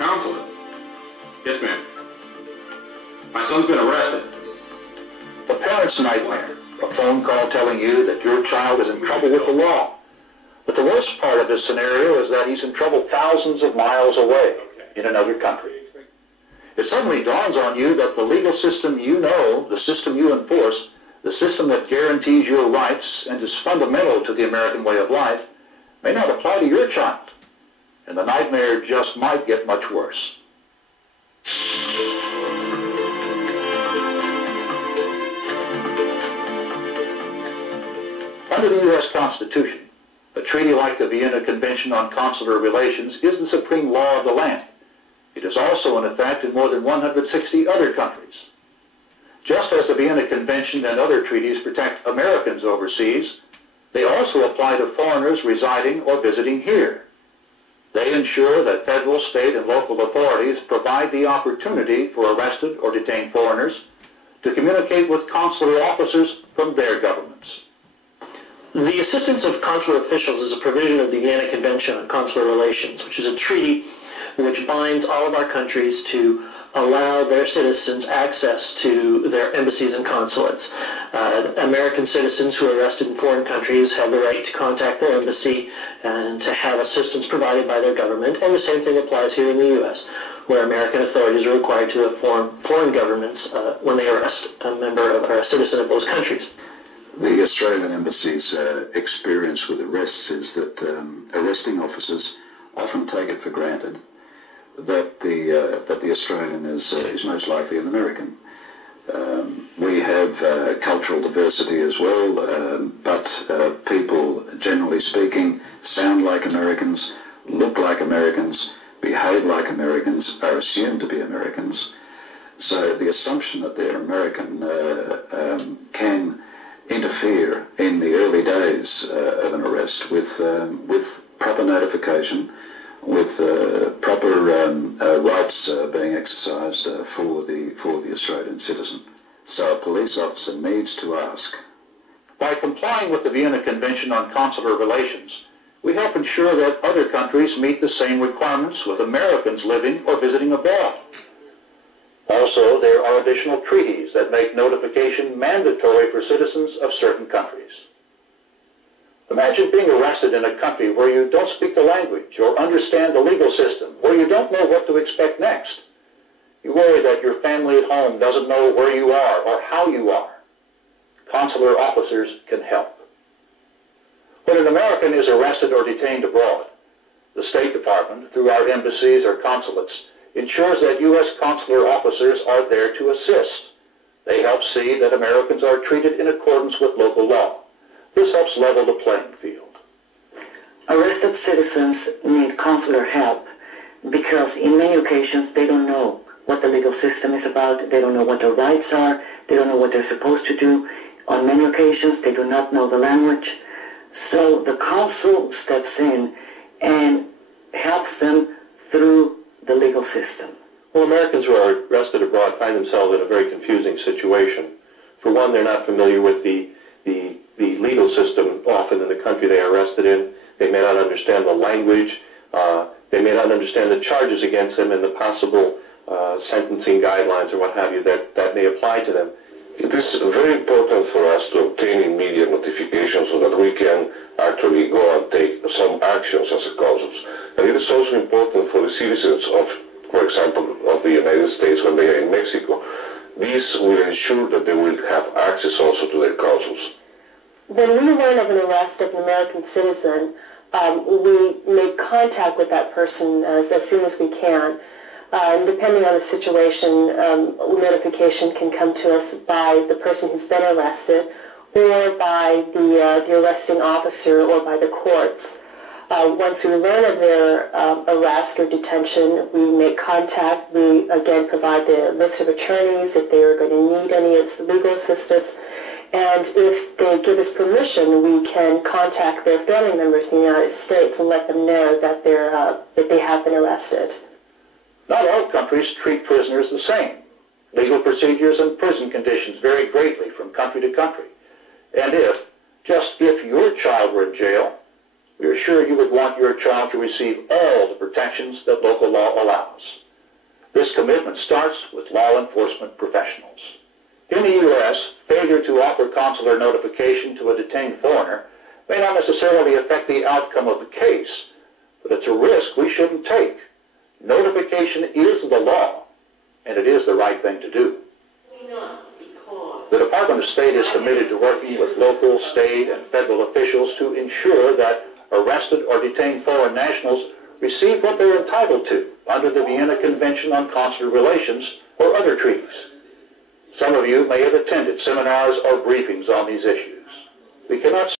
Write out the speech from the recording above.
consulate. Yes, ma'am. My son's been arrested. The parent's nightmare. A phone call telling you that your child is in trouble with the law. But the worst part of this scenario is that he's in trouble thousands of miles away in another country. It suddenly dawns on you that the legal system you know, the system you enforce, the system that guarantees your rights and is fundamental to the American way of life, may not apply to your child. And the nightmare just might get much worse. Under the U.S. Constitution, a treaty like the Vienna Convention on Consular Relations is the supreme law of the land. It is also in effect in more than 160 other countries. Just as the Vienna Convention and other treaties protect Americans overseas, they also apply to foreigners residing or visiting here. They ensure that federal, state, and local authorities provide the opportunity for arrested or detained foreigners to communicate with consular officers from their governments. The assistance of consular officials is a provision of the Vienna Convention on Consular Relations, which is a treaty which binds all of our countries to allow their citizens access to their embassies and consulates. American citizens who are arrested in foreign countries have the right to contact their embassy and to have assistance provided by their government, and the same thing applies here in the U.S., where American authorities are required to inform foreign governments when they arrest a member of, or a citizen of those countries. The Australian Embassy's experience with arrests is that arresting officers often take it for granted that the Australian is most likely an American. We have cultural diversity as well, but people, generally speaking, sound like Americans, look like Americans, behave like Americans, are assumed to be Americans. So the assumption that they're American can interfere in the early days of an arrest with proper notification, with proper rights being exercised for the Australian citizen. So a police officer needs to ask. By complying with the Vienna Convention on Consular Relations, we help ensure that other countries meet the same requirements with Americans living or visiting abroad. Also, there are additional treaties that make notification mandatory for citizens of certain countries. Imagine being arrested in a country where you don't speak the language or understand the legal system, where you don't know what to expect next. You worry that your family at home doesn't know where you are or how you are. Consular officers can help. When an American is arrested or detained abroad, the State Department, through our embassies or consulates, ensures that U.S. consular officers are there to assist. They help see that Americans are treated in accordance with local law. This helps level the playing field. Arrested citizens need consular help because in many occasions they don't know what the legal system is about, they don't know what their rights are, they don't know what they're supposed to do. On many occasions they do not know the language. So the consul steps in and helps them through the legal system. Well, Americans who are arrested abroad find themselves in a very confusing situation. For one, they're not familiar with the legal system often in the country they are arrested in. They may not understand the language. They may not understand the charges against them and the possible sentencing guidelines or what have you that may apply to them. It is very important for us to obtain immediate notification so that we can actually go and take some actions as a consuls. And it is also important for the citizens of, for example, of the United States when they are in Mexico. This will ensure that they will have access also to their consuls. When we learn of an arrest of an American citizen, we make contact with that person as soon as we can. And depending on the situation, notification can come to us by the person who's been arrested or by the arresting officer or by the courts. Once we learn of their arrest or detention, we make contact. We, again, provide the list of attorneys if they are going to need any legal assistance. And if they give us permission, we can contact their family members in the United States and let them know that they have been arrested. Not all countries treat prisoners the same. Legal procedures and prison conditions vary greatly from country to country. And if, just if your child were in jail, we are sure you would want your child to receive all the protections that local law allows. This commitment starts with law enforcement professionals. In the U.S., failure to offer consular notification to a detained foreigner may not necessarily affect the outcome of the case, but it's a risk we shouldn't take. Notification is the law, and it is the right thing to do. The Department of State is committed to working with local, state, and federal officials to ensure that arrested or detained foreign nationals receive what they're entitled to under the Vienna Convention on Consular Relations or other treaties. Some of you may have attended seminars or briefings on these issues. We cannot